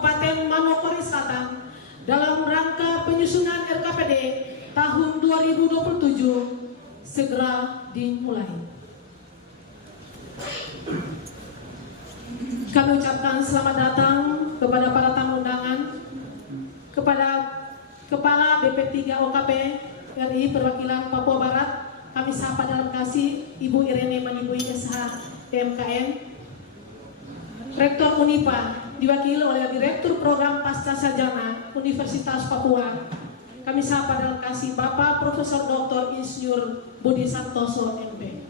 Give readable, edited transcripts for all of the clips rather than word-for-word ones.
Kabupaten Manokwari Selatan dalam rangka penyusunan RKPD tahun 2027 segera dimulai. Kami ucapkan selamat datang kepada para tamu undangan, kepada Kepala BP3 OKP RI Perwakilan Papua Barat, kami sapa dalam kasih Ibu Irene Manibui SH MKN, Rektor Unipa diwakili oleh Direktur Program Pasca Sarjana Universitas Papua, kami sapa dalam kasih Bapak Profesor Dr. Insinyur Budi Santoso MP.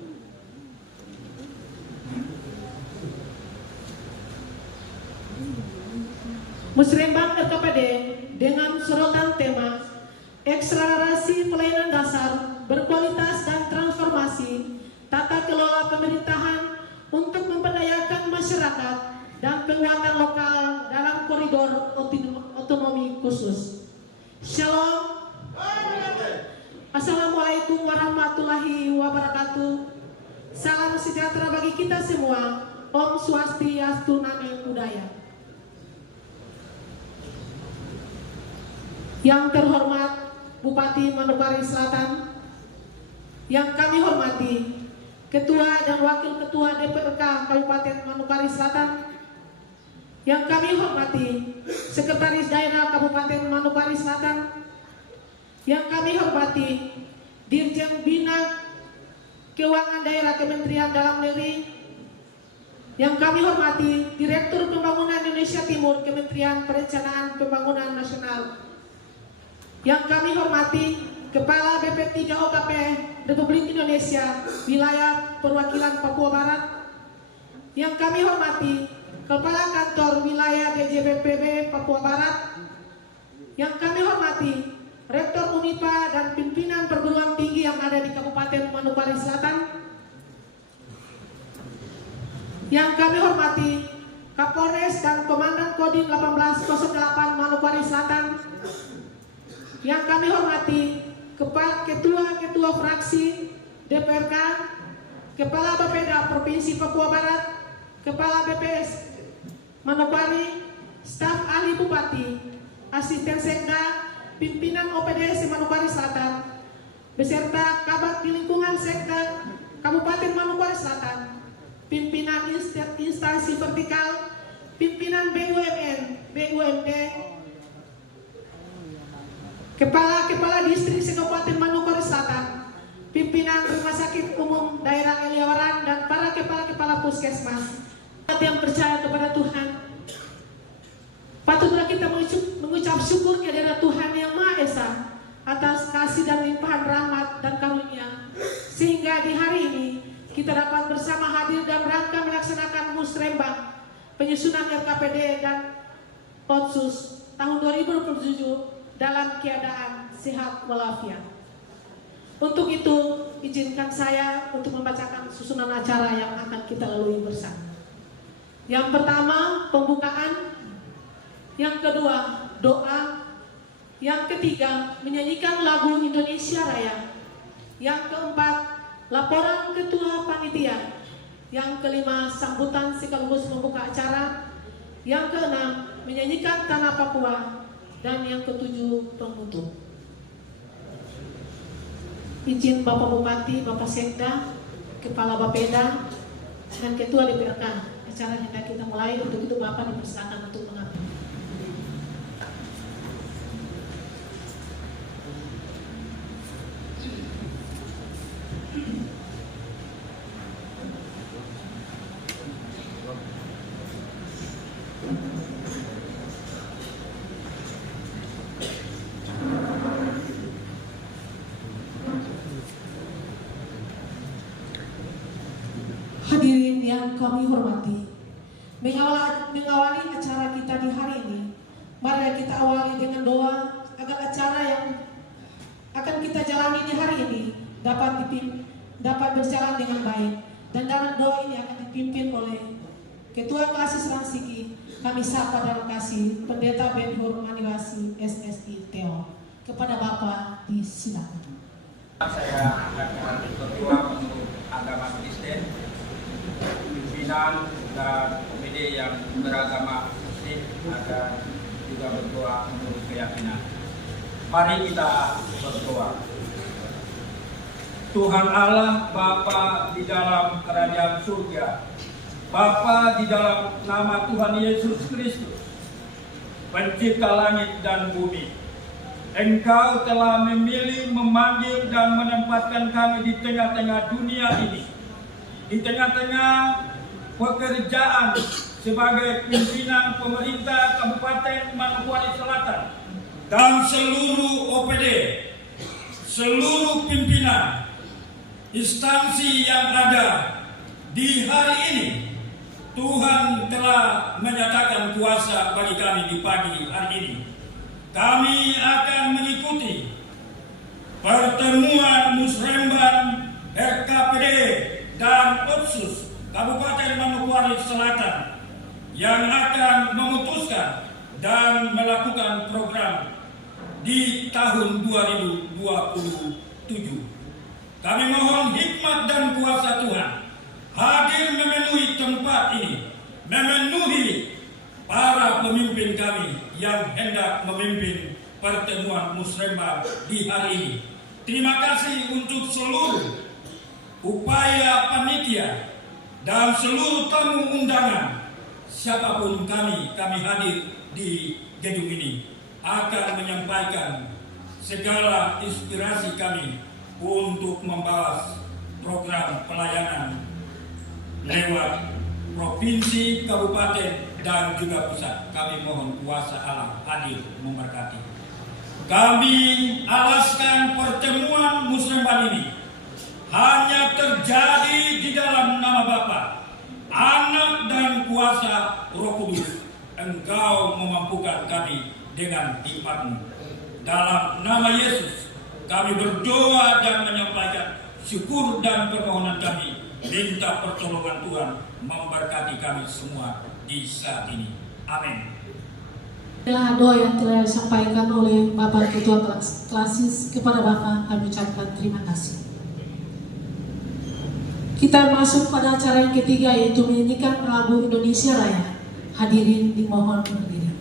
Musrembang RKPD dengan sorotan tema Akselerasi Pelayanan Dasar Berkualitas dan Transformasi Tata Kelola Pemerintahan untuk memberdayakan masyarakat dan penguatan lokal dalam koridor otonomi khusus. Shalom. Assalamualaikum warahmatullahi wabarakatuh. Salam sejahtera bagi kita semua. Om Swastiastu, Namo Buddhaya. Yang terhormat Bupati Manokwari Selatan, yang kami hormati Ketua dan Wakil Ketua DPRK Kabupaten Manokwari Selatan, yang kami hormati Sekretaris Daerah Kabupaten Manokwari Selatan, yang kami hormati Dirjen Bina Keuangan Daerah Kementerian Dalam Negeri, yang kami hormati Direktur Pembangunan Indonesia Timur Kementerian Perencanaan Pembangunan Nasional, yang kami hormati Kepala BP3 OKP Republik Indonesia Wilayah Perwakilan Papua Barat, yang kami hormati Kepala Kantor Wilayah DJBPB Papua Barat, yang kami hormati Rektor Unipa dan pimpinan perguruan tinggi yang ada di Kabupaten Manokwari Selatan, yang kami hormati Kapolres dan Komandan Kodim 1808 Manokwari Selatan, yang kami hormati Ketua Fraksi DPRK, Kepala Bapeda Provinsi Papua Barat, Kepala BPS Manokwari, staf ahli Bupati, Asisten Sekda, pimpinan OPDS Manokwari Selatan, beserta Kabak di lingkungan Sekda Kabupaten Manokwari Selatan, pimpinan instansi vertikal, pimpinan BUMN, BUMD, Kepala Distrik Kabupaten Manokwari Selatan, pimpinan Rumah Sakit Umum Daerah Eliawaran, dan para kepala-kepala puskesmas yang percaya kepada Tuhan. Patutlah kita mengucap syukur kehadirat Tuhan Yang Maha Esa atas kasih dan limpahan rahmat dan karunia, sehingga di hari ini kita dapat bersama hadir dalam rangka melaksanakan musrembang penyusunan RKPD dan Otsus tahun 2027 dalam keadaan sehat walafiat. Untuk itu, izinkan saya untuk membacakan susunan acara yang akan kita lalui bersama. Yang pertama, pembukaan. Yang kedua, doa. Yang ketiga, menyanyikan lagu Indonesia Raya. Yang keempat, laporan ketua panitia. Yang kelima, sambutan sekaligus membuka acara. Yang keenam, menyanyikan Tanah Papua. Dan yang ketujuh, penutup. Izin Bapak Bupati, Bapak Sekda, Kepala Bapeda, dan Ketua DPRK. Acara hendak kita mulai. Untuk itu Bapak dipersilakan untuk mengambil. Hadirin yang kami hormati, mengawali acara kita di hari ini, mari kita awali dengan doa agar acara yang akan kita jalani di hari ini dapat berjalan dengan baik, dan dalam doa ini akan dipimpin oleh Ketua Kelas Ransiki. Kami sapa dalam kasih Pendeta Ben-Hur Maniwasi SSI Teo. Kepada Bapak disilakan. Saya akan Ketua Menurut Agama Kristen, pimpinan dan komite yang beragama Muslim, akan juga berdoa menurut keyakinan. Mari kita berdoa. Tuhan Allah, Bapa di dalam kerajaan surga, Bapa di dalam nama Tuhan Yesus Kristus, Pencipta langit dan bumi, Engkau telah memilih, memanggil, dan menempatkan kami di tengah-tengah dunia ini, di tengah-tengah pekerjaan sebagai pimpinan pemerintah Kabupaten Manokwari Selatan dan seluruh OPD, seluruh pimpinan instansi yang ada di hari ini. Tuhan telah menyatakan kuasa bagi kami di pagi hari ini. Kami akan mengikuti pertemuan Musrembang RKPD dan Otsus Kabupaten Manokwari Selatan yang akan memutuskan dan melakukan program di tahun 2027. Kami mohon hikmat dan kuasa Tuhan hadir memenuhi tempat ini, memenuhi para pemimpin kami yang hendak memimpin pertemuan Musrembang di hari ini. Terima kasih untuk seluruh upaya panitia dan seluruh tamu undangan. Siapapun kami hadir di gedung ini akan menyampaikan segala inspirasi kami untuk membahas program pelayanan lewat provinsi, kabupaten, dan juga pusat. Kami mohon kuasa Allah hadir memberkati. Kami alaskan pertemuan Musrembang ini hanya terjadi di dalam nama Bapa, Anak, dan kuasa Roh Kudus. Engkau memampukan kami dengan hikmat-Mu. Dalam nama Yesus kami berdoa dan menyampaikan syukur dan permohonan kami. Minta pertolongan Tuhan memberkati kami semua di saat ini. Amin. Inilah doa yang telah disampaikan oleh Bapak Ketua Klasis. Kepada Bapak kami ucapkan terima kasih. Kita masuk pada acara yang ketiga, yaitu menyanyikan lagu Indonesia Raya. Hadirin dimohon berdiri.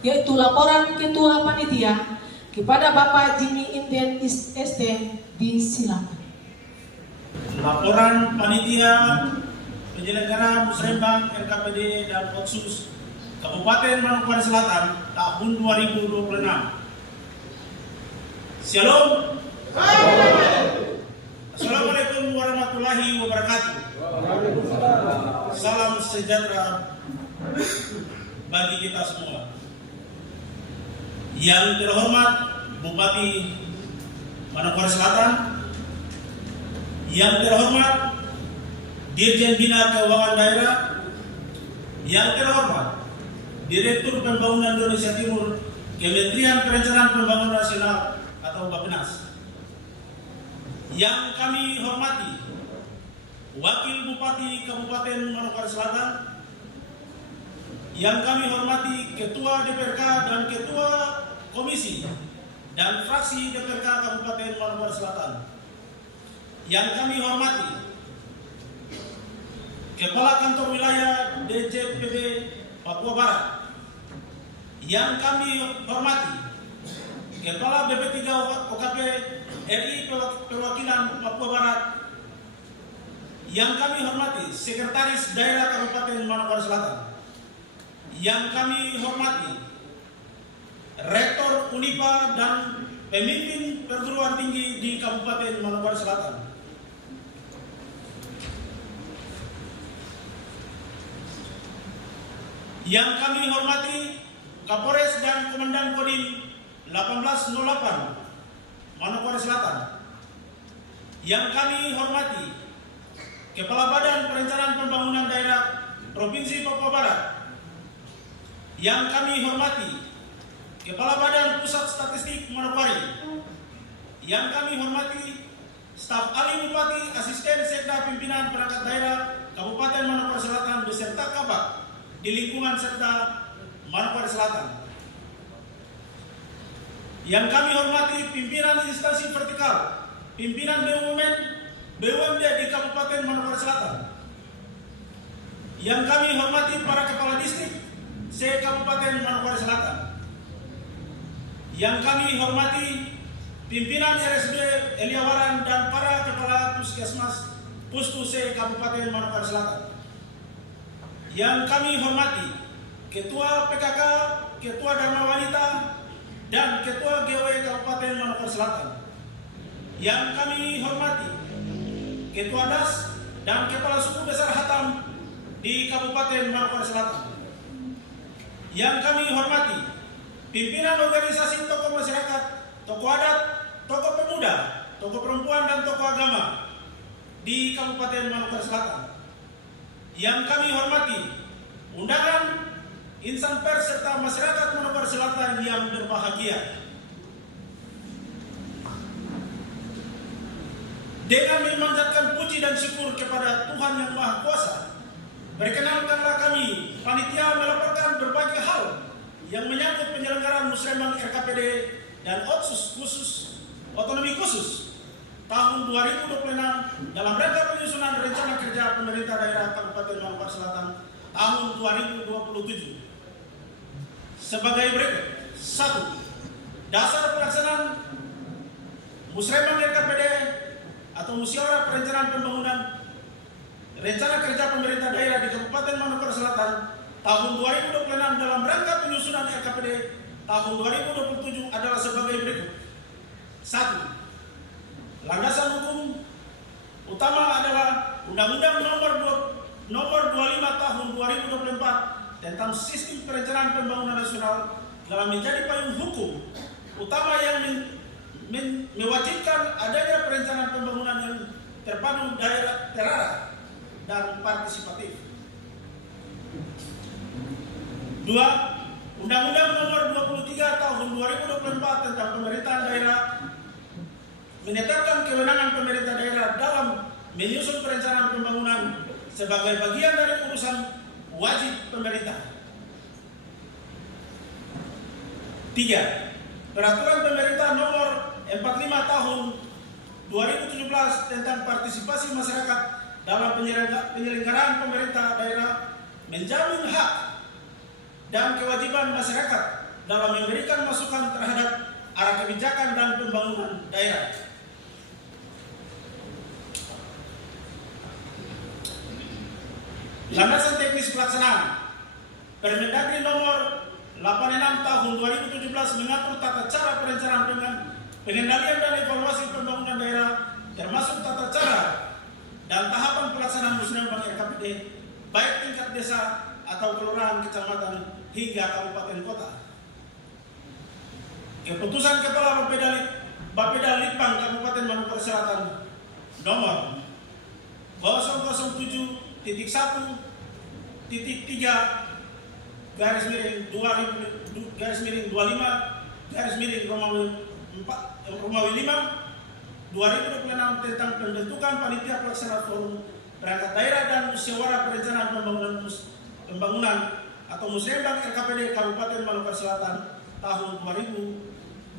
Yaitu laporan Ketua Panitia kepada Bapak Jimmy Inden ST disilakan. Laporan Panitia Penyelenggara Musrembang RKPD dan Otsus Kabupaten Manokwari Selatan tahun 2026. Shalom. Assalamualaikum warahmatullahi wabarakatuh. Salam sejahtera bagi kita semua. Yang terhormat Bupati Manokwari Selatan, yang terhormat Dirjen Bina Keuangan Daerah, yang terhormat Direktur Pembangunan Indonesia Timur, Kementerian Perencanaan Pembangunan Nasional atau Bappenas, Yang kami hormati Wakil Bupati Kabupaten Manokwari Selatan, yang kami hormati Ketua DPRK dan Ketua Komisi dan Fraksi DPRK Kabupaten Manokwari Selatan, yang kami hormati Kepala Kantor Wilayah DJPB Papua Barat, yang kami hormati Kepala BP3 OKP RI Perwakilan Papua Barat, yang kami hormati Sekretaris Daerah Kabupaten Manokwari Selatan, yang kami hormati Rektor Unipa dan pemimpin perguruan tinggi di Kabupaten Manokwari Selatan, yang kami hormati Kapolres dan Komandan Kodim 1808 Manokwari Selatan, yang kami hormati Kepala Badan Perencanaan Pembangunan Daerah Provinsi Papua Barat, yang kami hormati Kepala Badan Pusat Statistik Manokwari, yang kami hormati staf ahli Bupati, Asisten Sekda Pimpinan Perangkat Daerah Kabupaten Manokwari Selatan beserta Kabak di lingkungan Sekda Manokwari Selatan, yang kami hormati pimpinan instansi vertikal, pimpinan BUMD di Kabupaten Manokwari Selatan, yang kami hormati para kepala distrik se-Kabupaten Manokwari Selatan, yang kami hormati pimpinan RSUD Eliawaran dan para kepala puskesmas Pusku se-Kabupaten Manokwari Selatan, yang kami hormati Ketua PKK, Ketua Dharma Wanita, dan Ketua GW Kabupaten Manokwari Selatan, yang kami hormati Ketua DAS dan Kepala Suku Besar Hatam di Kabupaten Manokwari Selatan, yang kami hormati pimpinan organisasi tokoh masyarakat, tokoh adat, tokoh pemuda, tokoh perempuan, dan tokoh agama di Kabupaten Manokwari Selatan, yang kami hormati undangan insan pers serta masyarakat Manokwari Selatan yang berbahagia. Dengan memanjatkan puji dan syukur kepada Tuhan Yang Maha Kuasa, perkenankanlah kami panitia melaporkan berbagai hal yang menyangkut penyelenggaraan Musrembang RKPD dan Otsus khusus otonomi khusus tahun 2026 dalam rangka penyusunan rencana kerja pemerintah daerah Kabupaten Manokwari Selatan tahun 2027 sebagai berikut. 1. Dasar pelaksanaan Musrembang RKPD atau Musyawarah Perencanaan Pembangunan Rencana Kerja Pemerintah Daerah di Kabupaten Manokwari Selatan tahun 2026 dalam rangka penyusunan RKPD tahun 2027 adalah sebagai berikut. 1. Landasan hukum utama adalah Undang-Undang Nomor 25 Tahun 2024 tentang Sistem Perencanaan Pembangunan Nasional dalam menjadi payung hukum utama yang mewajibkan adanya perencanaan pembangunan yang terpadu, daerah terarah, dan partisipatif. 2. Undang-Undang Nomor 23 Tahun 2024 tentang Pemerintahan Daerah menetapkan kewenangan pemerintah daerah dalam menyusun perencanaan pembangunan sebagai bagian dari urusan wajib pemerintah. 3. Peraturan Pemerintah Nomor 45 Tahun 2017 tentang partisipasi masyarakat dalam penyelenggaraan pemerintah daerah menjamin hak dan kewajiban masyarakat dalam memberikan masukan terhadap arah kebijakan dan pembangunan daerah. Landasan teknis pelaksanaan Permendagri Nomor 86 Tahun 2017 mengatur tata cara perencanaan pengendalian dan evaluasi pembangunan daerah termasuk tata cara dan tahapan pelaksanaan Musrembang RKPD baik tingkat desa atau kelurahan, kecamatan hingga kabupaten kota. Keputusan Kepala Bapeda Litbang Kabupaten Manokwari Selatan nomor 007.1.3 /25/Romawi 5 2026 tentang pembentukan panitia pelaksana forum perangkat daerah dan musyawarah perencanaan pembangunan atau Musrembang RKPD Kabupaten Manokwari Selatan tahun 2027.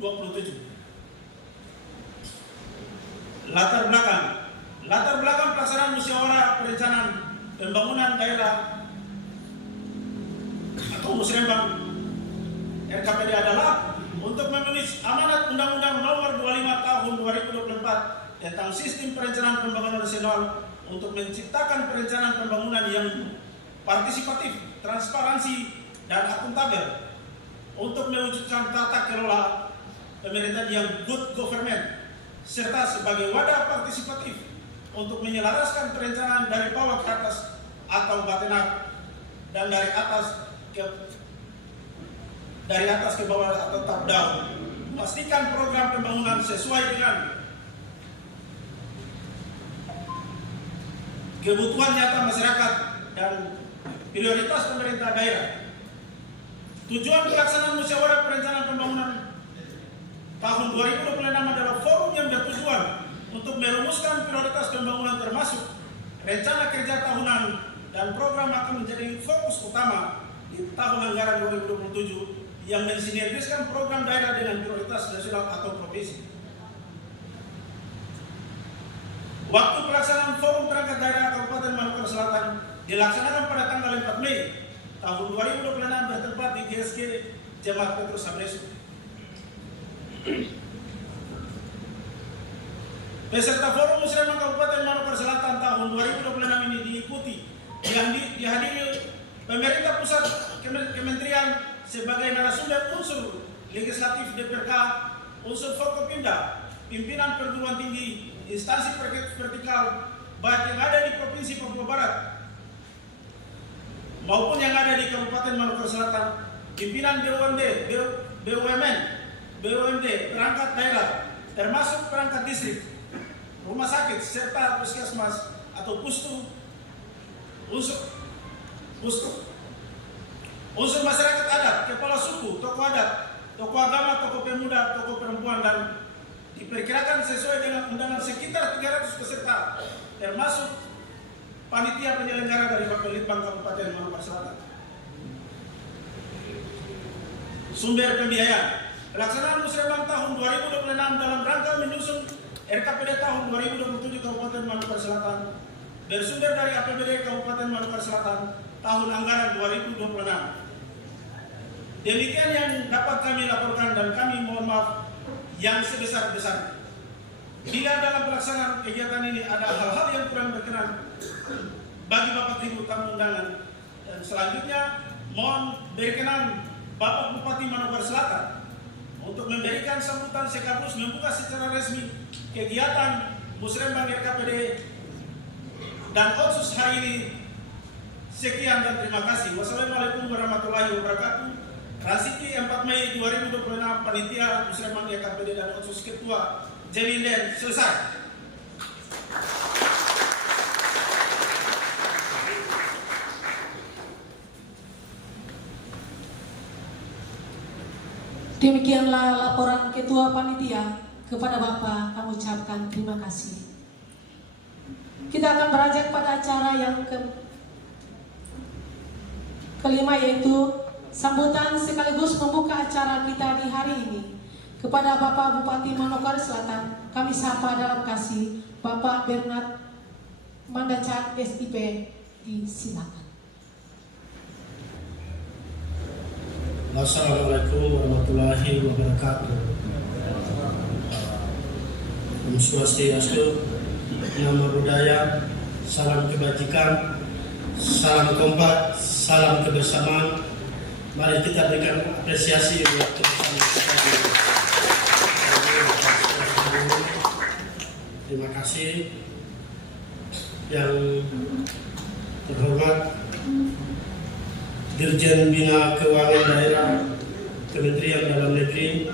Latar belakang pelaksanaan musyawarah perencanaan pembangunan daerah atau Musrembang RKPD adalah untuk memenuhi amanat Undang-Undang Nomor 25 Tahun 2024 tentang Sistem Perencanaan Pembangunan Nasional untuk menciptakan perencanaan pembangunan yang partisipatif, transparansi, dan akuntabel untuk mewujudkan tata kelola pemerintahan yang good government serta sebagai wadah partisipatif untuk menyelaraskan perencanaan dari bawah ke atas atau bottom up dan dari atas ke bawah atau top down, memastikan program pembangunan sesuai dengan kebutuhan nyata masyarakat dan prioritas pemerintah daerah. Tujuan pelaksanaan musyawarah perencanaan pembangunan tahun 2026 adalah forum yang bertujuan untuk merumuskan prioritas pembangunan termasuk rencana kerja tahunan dan program akan menjadi fokus utama di tahun anggaran 2027 yang mensinergiskan program daerah dengan prioritas nasional atau provinsi. Waktu pelaksanaan forum perangkat daerah Kabupaten Manokwari Selatan dilaksanakan pada tanggal 4 Mei tahun 2026 bertempat di GSG Jemaat Petrus Sabresu. Peserta forum Musrembang Kabupaten Manokwari Selatan tahun 2026 ini dihadiri pemerintah pusat, kementerian sebagai narasumber unsur legislatif DPRK, unsur Forkopimda, pimpinan perguruan tinggi, instansi vertikal baik yang ada di Provinsi Papua Barat maupun yang ada di Kabupaten Manokwari Selatan, pimpinan BUMN, perangkat daerah, termasuk perangkat distrik, rumah sakit, serta puskesmas atau pustu, unsur masyarakat adat, kepala suku, tokoh adat, tokoh agama, tokoh pemuda, tokoh perempuan, dan diperkirakan sesuai dengan undangan sekitar 300 peserta, termasuk panitia penyelenggara dari Bapelitbang Kabupaten Manokwari Selatan. Sumber pembiayaan pelaksanaan Musrembang tahun 2026 dalam rangka menyusun RKPD tahun 2027 Kabupaten Manokwari Selatan bersumber dari APBD Kabupaten Manokwari Selatan tahun anggaran 2026. Demikian yang dapat kami laporkan dan kami mohon maaf yang sebesar-besarnya. Bila dalam pelaksanaan kegiatan ini ada hal-hal yang kurang berkenan bagi Bapak Ibu tamu undangan, dan selanjutnya mohon berkenan Bapak Bupati Manokwari Selatan untuk memberikan sambutan sekaligus membuka secara resmi kegiatan Musrembang RKPD dan Otsus hari ini. Sekian dan terima kasih. Wassalamualaikum warahmatullahi wabarakatuh. Rasiki 4 Mei 2026 Panitia Musrembang RKPD dan Otsus Ketua Jelinden selesai. Demikianlah laporan Ketua Panitia. Kepada Bapak kami ucapkan terima kasih. Kita akan beranjak pada acara yang kelima, yaitu sambutan sekaligus membuka acara kita di hari ini. Kepada Bapak Bupati Manokwari Selatan, kami sapa dalam kasih Bapak Bernard Mandacat SIP, disilakan. Assalamualaikum warahmatullahi wabarakatuh. Om Swastiastu, nama budaya, salam kebajikan, salam kompak, salam kebersamaan. Mari kita berikan apresiasi buat kebersamaan kita. Terima kasih yang terhormat Dirjen Bina Keuangan Daerah Kementerian Dalam Negeri.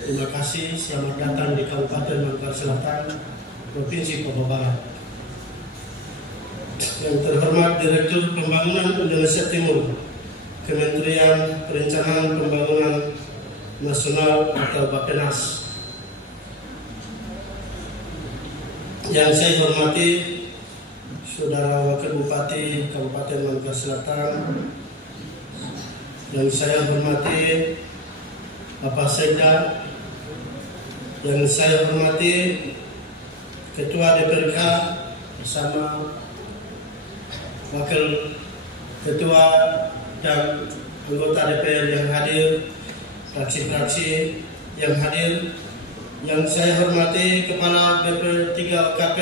Terima kasih, selamat datang di Kabupaten Manokwari Selatan, Provinsi Papua Barat. Yang terhormat Direktur Pembangunan Indonesia Timur, Kementerian Perencanaan Pembangunan Nasional atau Bappenas. Yang saya hormati Saudara Wakil Bupati Kabupaten Manggarai Selatan, yang saya hormati Bapak Sekda, yang saya hormati Ketua DPRK bersama Wakil Ketua dan anggota DPR yang hadir, fraksi-fraksi yang hadir, yang saya hormati Kepala BP 3 KP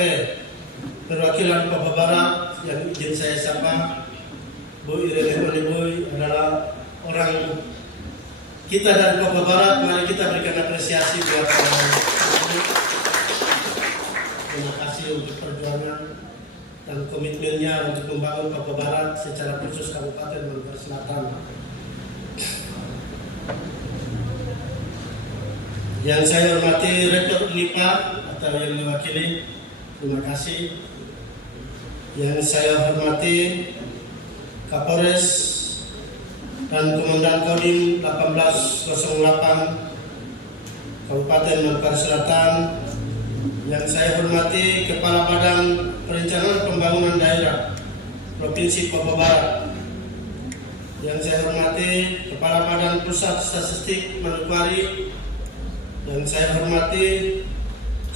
perwakilan Papua Barat, yang izin saya sapa Bu Irene Oliboy adalah orang kita dari Papua Barat. Mari kita berikan apresiasi buat terima kasih untuk perjuangan dan komitmennya untuk membangun Papua Barat, secara khusus Kabupaten Manggarai Selatan. Yang saya hormati Rektor UNIPA atau yang mewakili, terima kasih. Yang saya hormati Kapolres dan Komandan Kodim 1808 Kabupaten Manggarai Selatan. Yang saya hormati Kepala Badan Perencanaan Pembangunan Daerah Provinsi Papua Barat. Yang saya hormati Kepala Badan Pusat Statistik Manokwari. Yang saya hormati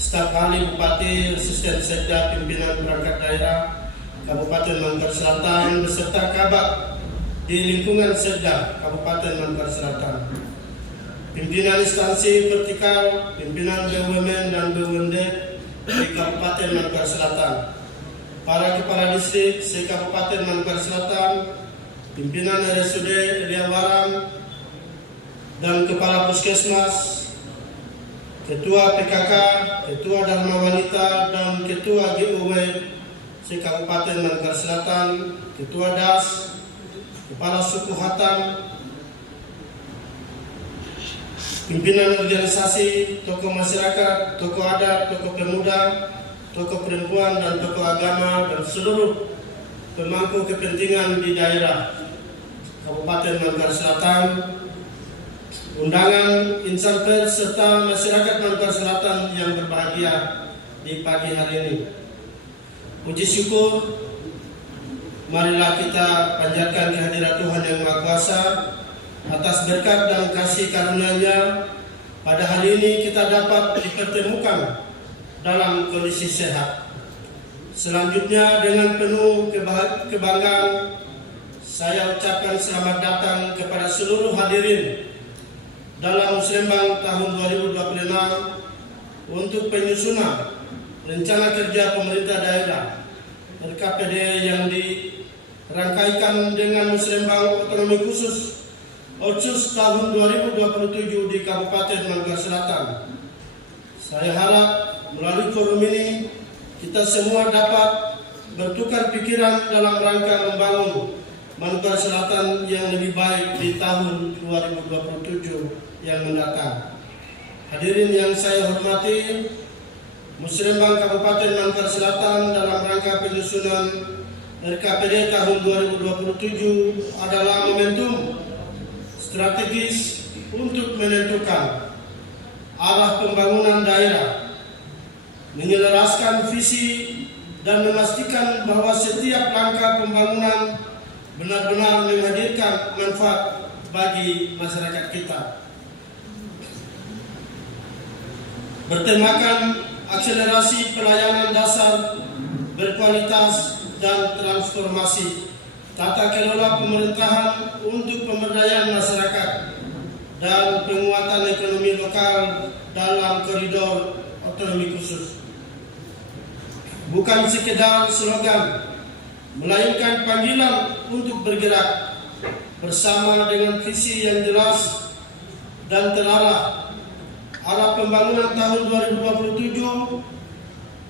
staf ahli Bupati, asisten sekda, pimpinan perangkat daerah Kabupaten Manggarai Selatan beserta kabak di lingkungan sekda Kabupaten Manggarai Selatan, pimpinan instansi vertikal, pimpinan BUMN dan BUMD di Kabupaten Manggarai Selatan, para kepala distrik se-Kabupaten Manggarai Selatan, pimpinan RSUD Elia Warang dan kepala puskesmas, Ketua PKK, Ketua Dharma Wanita, dan Ketua GUW se-Kabupaten Manggarai Selatan, Ketua DAS, Kepala Suku Hatam, pimpinan organisasi, tokoh masyarakat, tokoh adat, tokoh pemuda, tokoh perempuan, dan tokoh agama, dan seluruh pemangku kepentingan di daerah Kabupaten Manggarai Selatan, undangan, insan pers, serta masyarakat Manggarai Selatan yang berbahagia di pagi hari ini. Puji syukur, marilah kita panjatkan kehadirat Tuhan Yang Maha Kuasa atas berkat dan kasih karunia-Nya. Pada hari ini kita dapat dipertemukan dalam kondisi sehat. Selanjutnya, dengan penuh kebanggaan, saya ucapkan selamat datang kepada seluruh hadirin dalam Musrembang tahun 2026 untuk penyusunan rencana kerja pemerintah daerah RKPD yang dirangkaikan dengan Musrembang Otonomi Khusus Otsus tahun 2027 di Kabupaten Manggarai Selatan. Saya harap melalui forum ini kita semua dapat bertukar pikiran dalam rangka membangun Manggarai Selatan yang lebih baik di tahun 2027 yang mendatang. Hadirin yang saya hormati, Musrembang Kabupaten Manggarai Selatan dalam rangka penyusunan RKPD tahun 2027 adalah momentum strategis untuk menentukan arah pembangunan daerah, menyelaraskan visi, dan memastikan bahwa setiap langkah pembangunan benar-benar menghadirkan manfaat bagi masyarakat kita. Bertemakan akselerasi pelayanan dasar berkualitas dan transformasi tata kelola pemerintahan untuk pemberdayaan masyarakat dan penguatan ekonomi lokal dalam koridor otonomi khusus. Bukan sekedar slogan, melainkan panggilan untuk bergerak bersama dengan visi yang jelas dan terarah. Arah pembangunan tahun 2027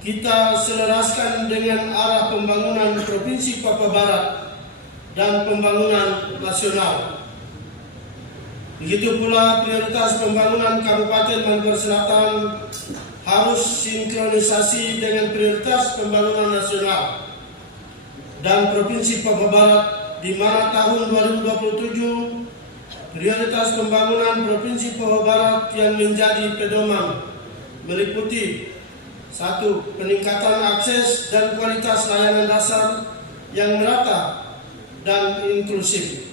kita selaraskan dengan arah pembangunan Provinsi Papua Barat dan pembangunan nasional. Begitu pula prioritas pembangunan Kabupaten Manggarai Selatan harus sinkronisasi dengan prioritas pembangunan nasional dan Provinsi Papua Barat, di mana tahun 2027 prioritas pembangunan Provinsi Papua Barat yang menjadi pedoman meliputi 1. Peningkatan akses dan kualitas layanan dasar yang merata dan inklusif.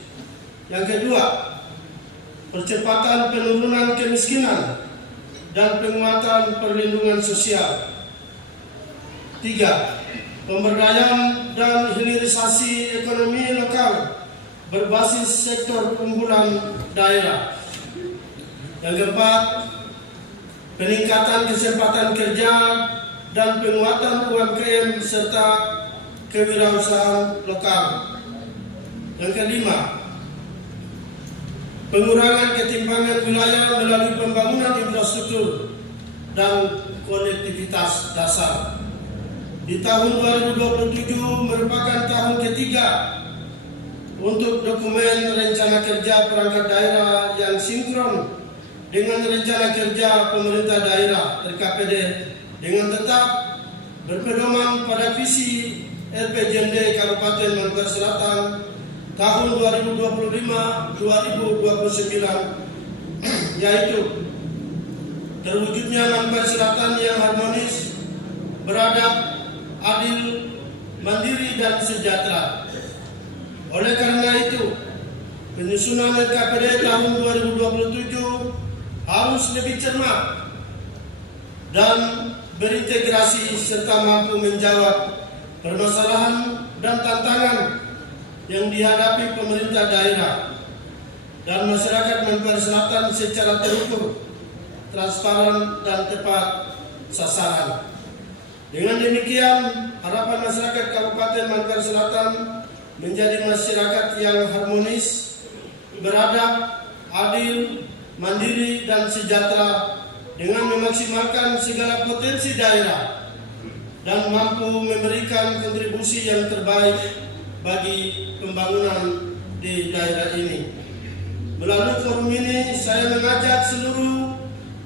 Yang kedua, percepatan penurunan kemiskinan dan penguatan perlindungan sosial. 3. Pemberdayaan dan hilirisasi ekonomi lokal berbasis sektor unggulan daerah. Yang keempat, peningkatan kesempatan kerja dan penguatan UMKM serta kewirausahaan lokal. Yang kelima, pengurangan ketimpangan wilayah melalui pembangunan infrastruktur dan konektivitas dasar. Di tahun 2027 merupakan tahun ketiga untuk dokumen rencana kerja perangkat daerah yang sinkron dengan rencana kerja pemerintah daerah RKPD dengan tetap berpedoman pada visi RPJMD Kabupaten Maluku Selatan tahun 2025-2029, yaitu terwujudnya Maluku Selatan yang harmonis, beradab, adil, mandiri dan sejahtera. Oleh karena itu, penyusunan RKPD tahun 2027 harus lebih cermat dan berintegrasi serta mampu menjawab permasalahan dan tantangan yang dihadapi pemerintah daerah dan masyarakat Maluku Selatan secara terukur, transparan dan tepat sasaran. Dengan demikian, harapan masyarakat Kabupaten Maluku Selatan menjadi masyarakat yang harmonis, beradab, adil, mandiri dan sejahtera dengan memaksimalkan segala potensi daerah dan mampu memberikan kontribusi yang terbaik bagi pembangunan di daerah ini. Melalui forum ini, saya mengajak seluruh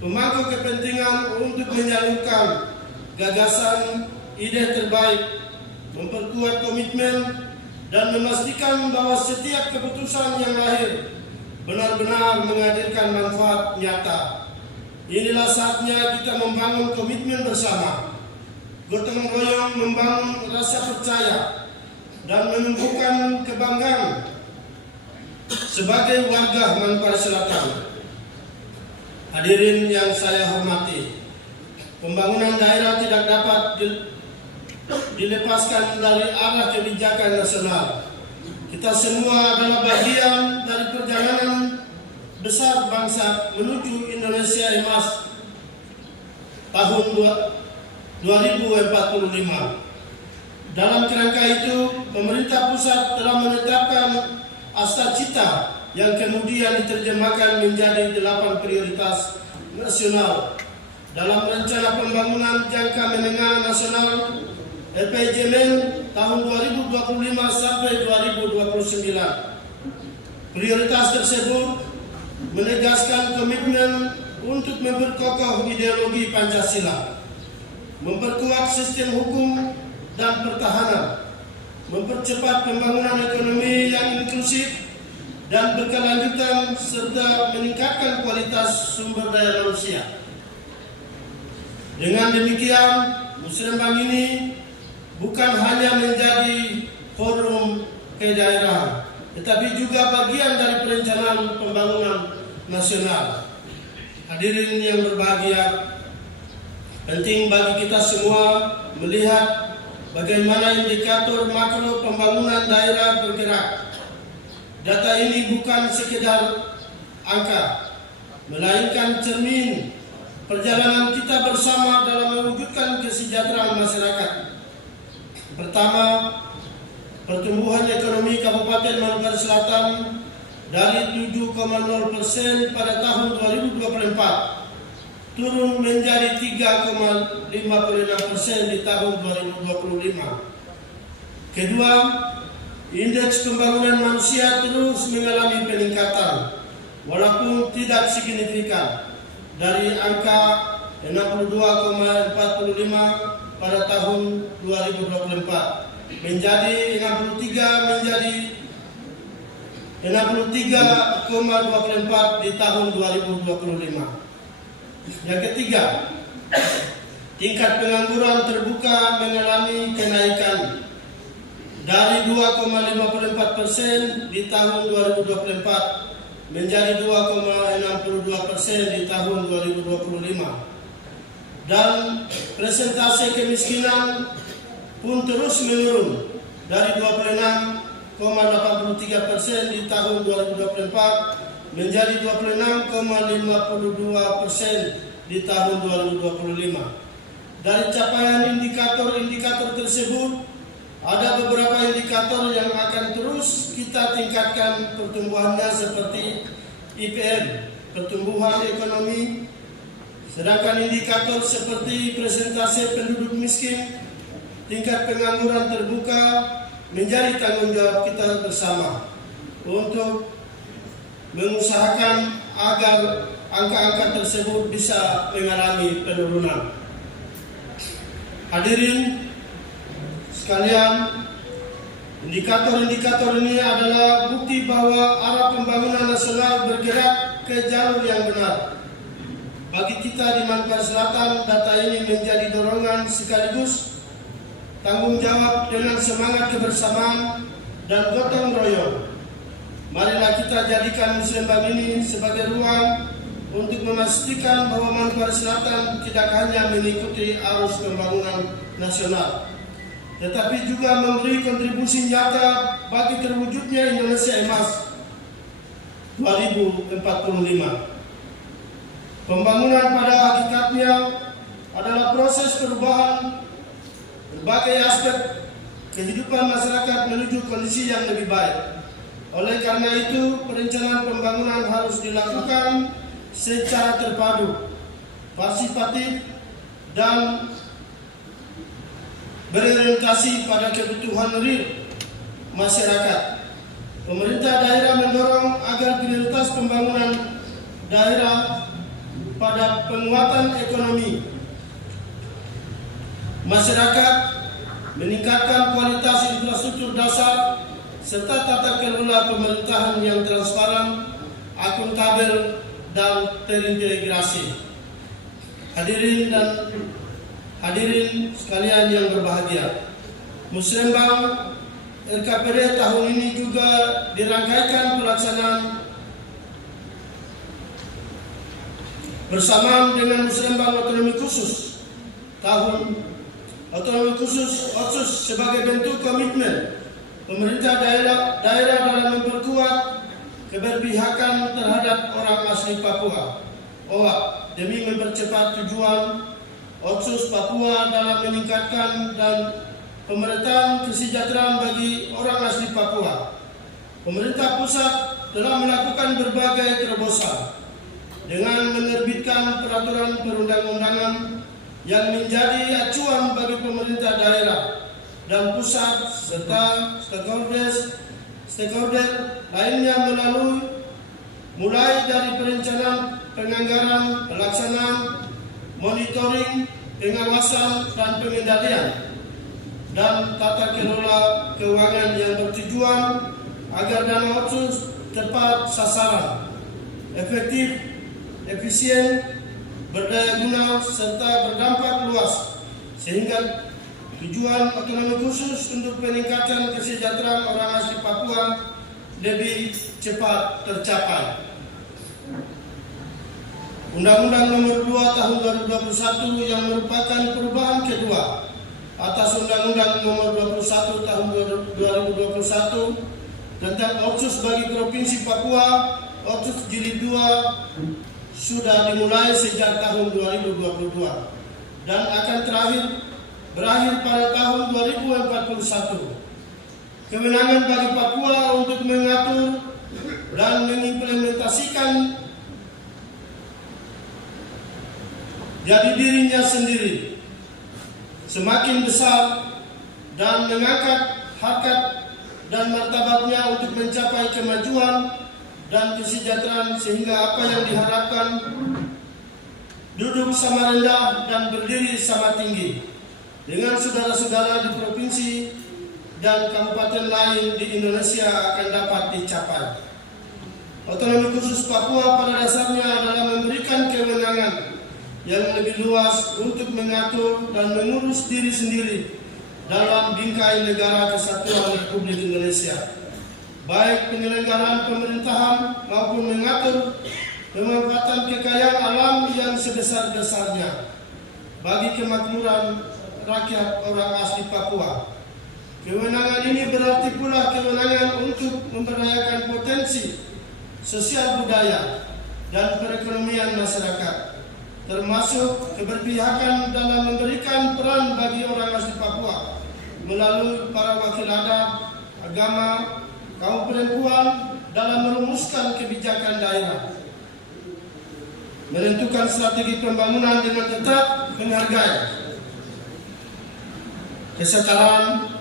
pemangku kepentingan untuk menyalurkan gagasan, ide terbaik, memperkuat komitmen dan memastikan bahwa setiap keputusan yang lahir benar-benar menghadirkan manfaat nyata. Inilah saatnya kita membangun komitmen bersama, gotong royong membangun rasa percaya dan menumbuhkan kebanggaan sebagai warga Maluku Selatan. Hadirin yang saya hormati, pembangunan daerah tidak dapat dilepaskan dari arah kebijakan nasional. Kita semua adalah bagian dari perjalanan besar bangsa menuju Indonesia Emas tahun 2045. Dalam kerangka itu, pemerintah pusat telah menetapkan Astacita yang kemudian diterjemahkan menjadi 8 prioritas nasional dalam rencana pembangunan jangka menengah nasional RPJMN tahun 2025 sampai 2029. Prioritas tersebut menegaskan komitmen untuk memperkokoh ideologi Pancasila, memperkuat sistem hukum dan pertahanan, mempercepat pembangunan ekonomi yang inklusif dan berkelanjutan, serta meningkatkan kualitas sumber daya manusia. Dengan demikian, Musrembang ini bukan hanya menjadi forum kedaerahan, tetapi juga bagian dari perencanaan pembangunan nasional. Hadirin yang berbahagia, penting bagi kita semua melihat bagaimana indikator makro pembangunan daerah bergerak. Data ini bukan sekedar angka, melainkan cermin perjalanan kita bersama dalam mewujudkan kesejahteraan masyarakat. Pertama, pertumbuhan ekonomi Kabupaten Maluku Selatan dari 7,0% pada tahun 2024 turun menjadi 3,56% di tahun 2025. Kedua, indeks pembangunan manusia terus mengalami peningkatan walaupun tidak signifikan dari angka 62,45 pada tahun 2024 menjadi 63,24 di tahun 2025. Yang ketiga, tingkat pengangguran terbuka mengalami kenaikan dari 2,54% di tahun 2024 menjadi 2,62% di tahun 2025. Dan persentase kemiskinan pun terus menurun dari 26,83% di tahun 2024 menjadi 26,52% di tahun 2025. Dari capaian indikator-indikator tersebut, ada beberapa indikator yang akan terus kita tingkatkan pertumbuhannya seperti IPM, pertumbuhan ekonomi, sedangkan indikator seperti persentase penduduk miskin, tingkat pengangguran terbuka menjadi tanggung jawab kita bersama untuk mengusahakan agar angka-angka tersebut bisa mengalami penurunan. Hadirin sekalian, indikator-indikator ini adalah bukti bahwa arah pembangunan nasional bergerak ke jalur yang benar. Bagi kita di Manokwari Selatan, data ini menjadi dorongan sekaligus tanggung jawab dengan semangat kebersamaan dan gotong royong. Marilah kita jadikan musrembang ini sebagai ruang untuk memastikan bahwa Manokwari Selatan tidak hanya mengikuti arus pembangunan nasional, tetapi juga memberi kontribusi nyata bagi terwujudnya Indonesia Emas 2045. Pembangunan pada hakikatnya adalah proses perubahan berbagai aspek kehidupan masyarakat menuju kondisi yang lebih baik. Oleh karena itu, perencanaan pembangunan harus dilakukan secara terpadu, partisipatif, dan berorientasi pada kebutuhan real masyarakat. Pemerintah daerah mendorong agar prioritas pembangunan daerah pada penguatan ekonomi masyarakat, meningkatkan kualitas infrastruktur dasar, serta tata kelola pemerintahan yang transparan, akuntabel, dan terintegrasi. Hadirin sekalian yang berbahagia, Musrembang LKPD tahun ini juga dirangkaikan pelaksanaan bersamaan dengan Musrembang Otonomi Khusus tahun Otonomi Khusus OKSUS sebagai bentuk komitmen pemerintah daerah dalam memperkuat keberpihakan terhadap orang asli Papua (OAP) demi mempercepat tujuan OKSUS Papua dalam meningkatkan dan pemerataan kesejahteraan bagi orang asli Papua. Pemerintah pusat telah melakukan berbagai terobosan dengan menerbitkan peraturan perundang-undangan yang menjadi acuan bagi pemerintah daerah dan pusat serta stakeholder lainnya mulai dari perencanaan, penganggaran, pelaksanaan, monitoring, pengawasan, dan pengendalian, dan tata kelola keuangan yang bertujuan agar dana OKSUS tepat sasaran, efektif, efisien, berdaya guna, serta berdampak luas, sehingga tujuan otonomi khusus untuk meningkatkan kesejahteraan orang asli Papua lebih cepat tercapai. Undang-Undang Nomor 2 Tahun 2021 yang merupakan perubahan kedua atas Undang-Undang Nomor 21 Tahun 2021 tentang OKSUS bagi Provinsi Papua, OKSUS Jilid 2 sudah dimulai sejak tahun 2022 dan akan berakhir pada tahun 2041. Kewenangan bagi Papua untuk mengatur dan mengimplementasikan jadi dirinya sendiri semakin besar dan mengangkat harkat dan martabatnya untuk mencapai kemajuan dan kesejahteraan, sehingga apa yang diharapkan duduk sama rendah dan berdiri sama tinggi dengan saudara-saudara di provinsi dan kabupaten lain di Indonesia akan dapat dicapai. Otonomi khusus Papua pada dasarnya adalah memberikan kewenangan yang lebih luas untuk mengatur dan mengurus diri sendiri dalam bingkai negara kesatuan Republik Indonesia, baik penyelenggaraan pemerintahan maupun mengatur pemanfaatan kekayaan alam yang sebesar-besarnya bagi kemakmuran rakyat orang asli Papua. Kewenangan ini berarti pula kewenangan untuk memberdayakan potensi sosial budaya dan perekonomian masyarakat, termasuk keberpihakan dalam memberikan peran bagi orang asli Papua melalui para wakil adat, agama, kaum perempuan dalam merumuskan kebijakan daerah, menentukan strategi pembangunan dengan tetap menghargai kesetaraan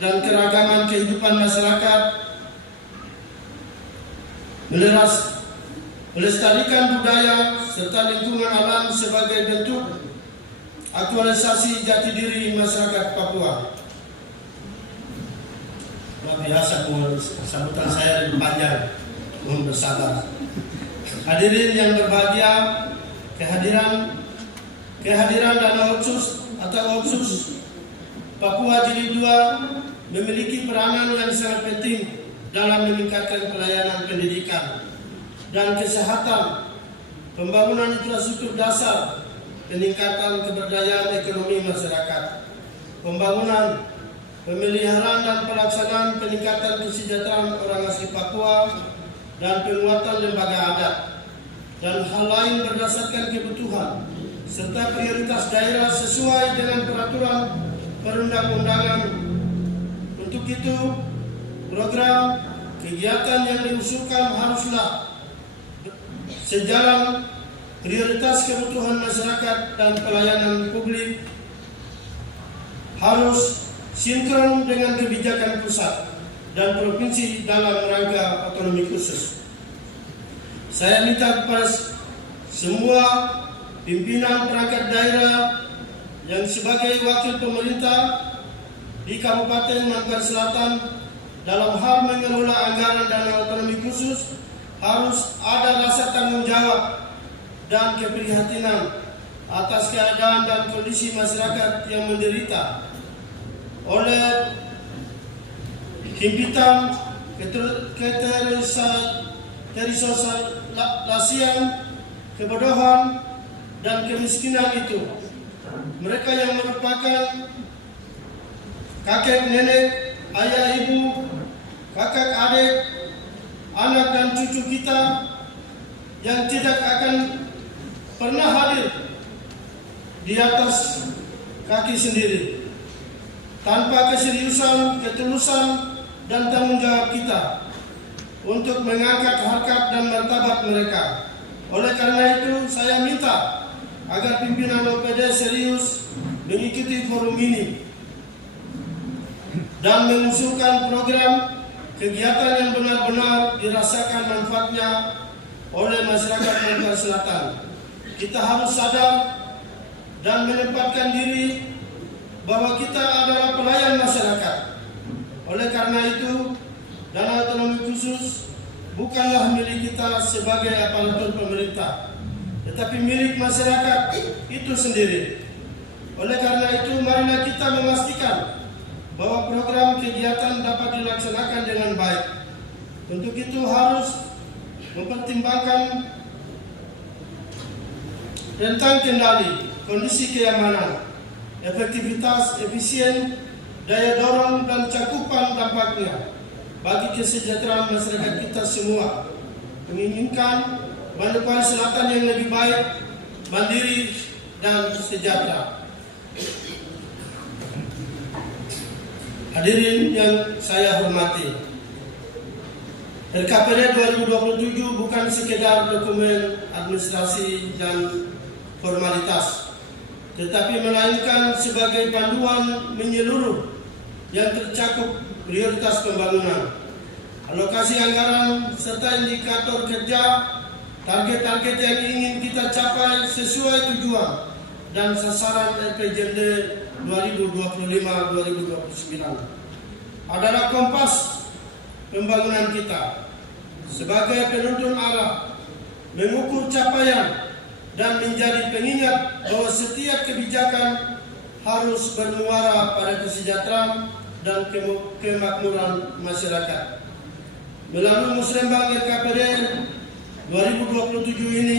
dan keragaman kehidupan masyarakat, melestarikan budaya serta lingkungan alam sebagai bentuk aktualisasi jati diri masyarakat Papua. Luar biasa sambutan saya lebih panjang, mohon bersabar. Hadirin yang berbahagia, kehadiran Dana Otsus atau Otsus Papua Jilid 2 memiliki peranan yang sangat penting dalam meningkatkan pelayanan pendidikan dan kesehatan, pembangunan infrastruktur dasar, peningkatan keberdayaan ekonomi masyarakat, pembangunan, pemeliharaan dan pelaksanaan peningkatan kesejahteraan orang asli Papua, dan penguatan lembaga adat, dan hal lain berdasarkan kebutuhan serta prioritas daerah sesuai dengan peraturan perundang-undangan. Untuk itu, program kegiatan yang diusulkan haruslah sejalan prioritas kebutuhan masyarakat dan pelayanan publik, harus sinkron dengan kebijakan pusat dan provinsi dalam rangka otonomi khusus. Saya minta kepada semua pimpinan perangkat daerah yang sebagai wakil pemerintah di Kabupaten Manokwari Selatan dalam hal mengelola anggaran dana otonomi khusus harus ada rasa tanggung jawab dan keprihatinan atas keadaan dan kondisi masyarakat yang menderita oleh himpitan ketersosialisasian, kebodohan, dan kemiskinan itu. Mereka yang merupakan kakek nenek, ayah ibu, kakak adik, anak dan cucu kita yang tidak akan pernah hadir di atas kaki sendiri tanpa keseriusan, ketulusan, dan tanggung jawab kita untuk mengangkat harkat dan martabat mereka. Oleh karena itu, saya minta agar pimpinan OPD serius mengikuti forum ini dan mengusulkan program kegiatan yang benar-benar dirasakan manfaatnya oleh masyarakat Manokwari Selatan. Kita harus sadar dan menempatkan diri bahwa kita adalah pelayan masyarakat. Oleh karena itu, dana otonomi khusus bukanlah milik kita sebagai aparatur pemerintah, tetapi milik masyarakat itu sendiri. Oleh karena itu, marilah kita memastikan bahwa program kegiatan dapat dilaksanakan dengan baik. Untuk itu harus mempertimbangkan tentang kendali, kondisi keamanan, efektivitas, efisien, daya dorong, dan cakupan dampaknya bagi kesejahteraan masyarakat kita semua. Menginginkan Manokwari Selatan yang lebih baik, mandiri, dan sejahtera. Hadirin yang saya hormati, RKPD 2027 bukan sekedar dokumen administrasi dan formalitas, tetapi melainkan sebagai panduan menyeluruh yang tercakup prioritas pembangunan, alokasi anggaran, serta indikator kerja, target-target yang ingin kita capai sesuai tujuan dan sasaran RPJMD 2025-2029 adalah kompas pembangunan kita sebagai penuntun arah, mengukur capaian dan menjadi pengingat bahwa setiap kebijakan harus bermuara pada kesejahteraan dan kemakmuran masyarakat. Melalui Musrembang LKPD 2027 ini,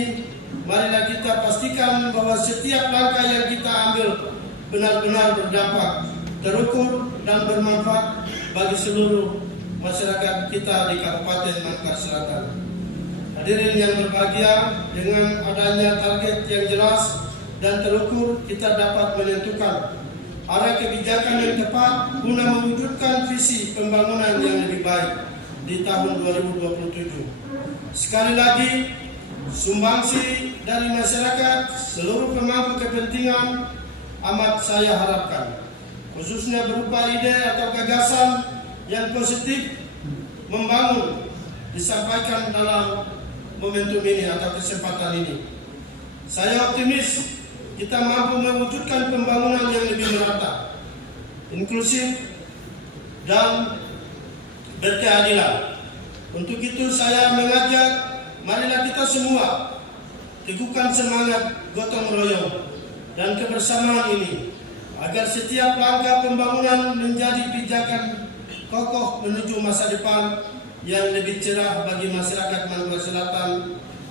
marilah kita pastikan bahwa setiap langkah yang kita ambil benar-benar berdampak, terukur dan bermanfaat bagi seluruh masyarakat kita di Kabupaten Makassar Selatan. Hadirin yang berbahagia, dengan adanya target yang jelas dan terukur, kita dapat menentukan arah kebijakan yang tepat guna mewujudkan visi pembangunan yang lebih baik di tahun 2027. Sekali lagi, sumbangsi dari masyarakat, seluruh pemangku kepentingan amat saya harapkan, khususnya berupa ide atau gagasan yang positif membangun, disampaikan dalam momentum ini atau kesempatan ini. Saya optimis kita mampu mewujudkan pembangunan yang lebih merata, inklusif, dan berkeadilan. Untuk itu saya mengajak, marilah kita semua teguhkan semangat gotong royong dan kebersamaan ini, agar setiap langkah pembangunan menjadi pijakan kokoh menuju masa depan yang lebih cerah bagi masyarakat Makassar Selatan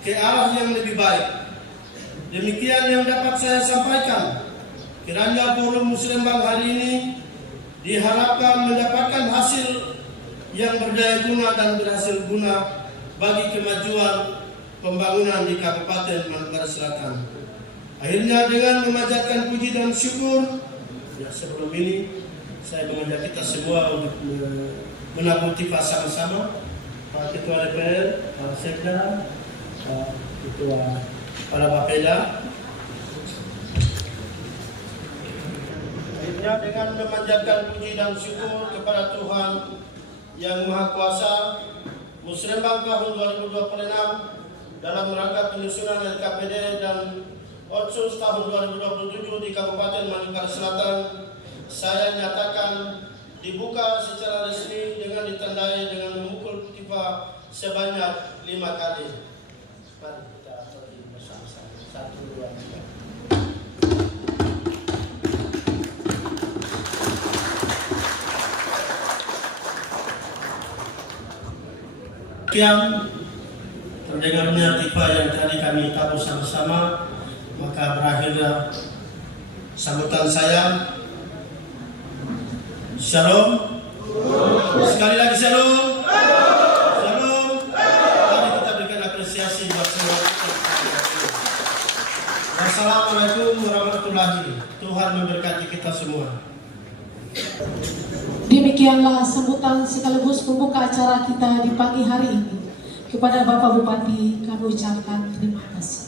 ke arah yang lebih baik. Demikian yang dapat saya sampaikan. Kiranya forum Musrembang hari ini diharapkan mendapatkan hasil yang berdaya guna dan berhasil guna bagi kemajuan pembangunan di Kabupaten Makassar Selatan. Akhirnya dengan memanjatkan puji dan syukur, ya sebelum ini saya mengajak kita semua untuk menabung tifas sama-sama. Pak Ketua DPR, Pak Sekda, Pak Ketua para Bapeda. Akhirnya dengan memanjatkan puji dan syukur kepada Tuhan Yang Maha Kuasa, Musrembang tahun 2026 dalam rangka penyusunan LKPD dan Otsus tahun 2027 di Kabupaten Makassar Selatan, saya nyatakan dibuka secara resmi dengan ditandai dengan memukul tifa sebanyak 5 kali. Mari kita berdiri bersama-sama. 1, 2, 3. Sekian terdengarnya tifa yang tadi kami tabuh sama-sama, maka berakhirlah sambutan saya. Shalom. Sekali lagi shalom. Shalom. Mari kita berikan apresiasi buat semua. Wassalamualaikum warahmatullahi. Tuhan memberkati kita semua. Demikianlah sambutan sekaligus pembuka acara kita di pagi hari ini. Kepada Bapak Bupati kami ucapkan terima kasih.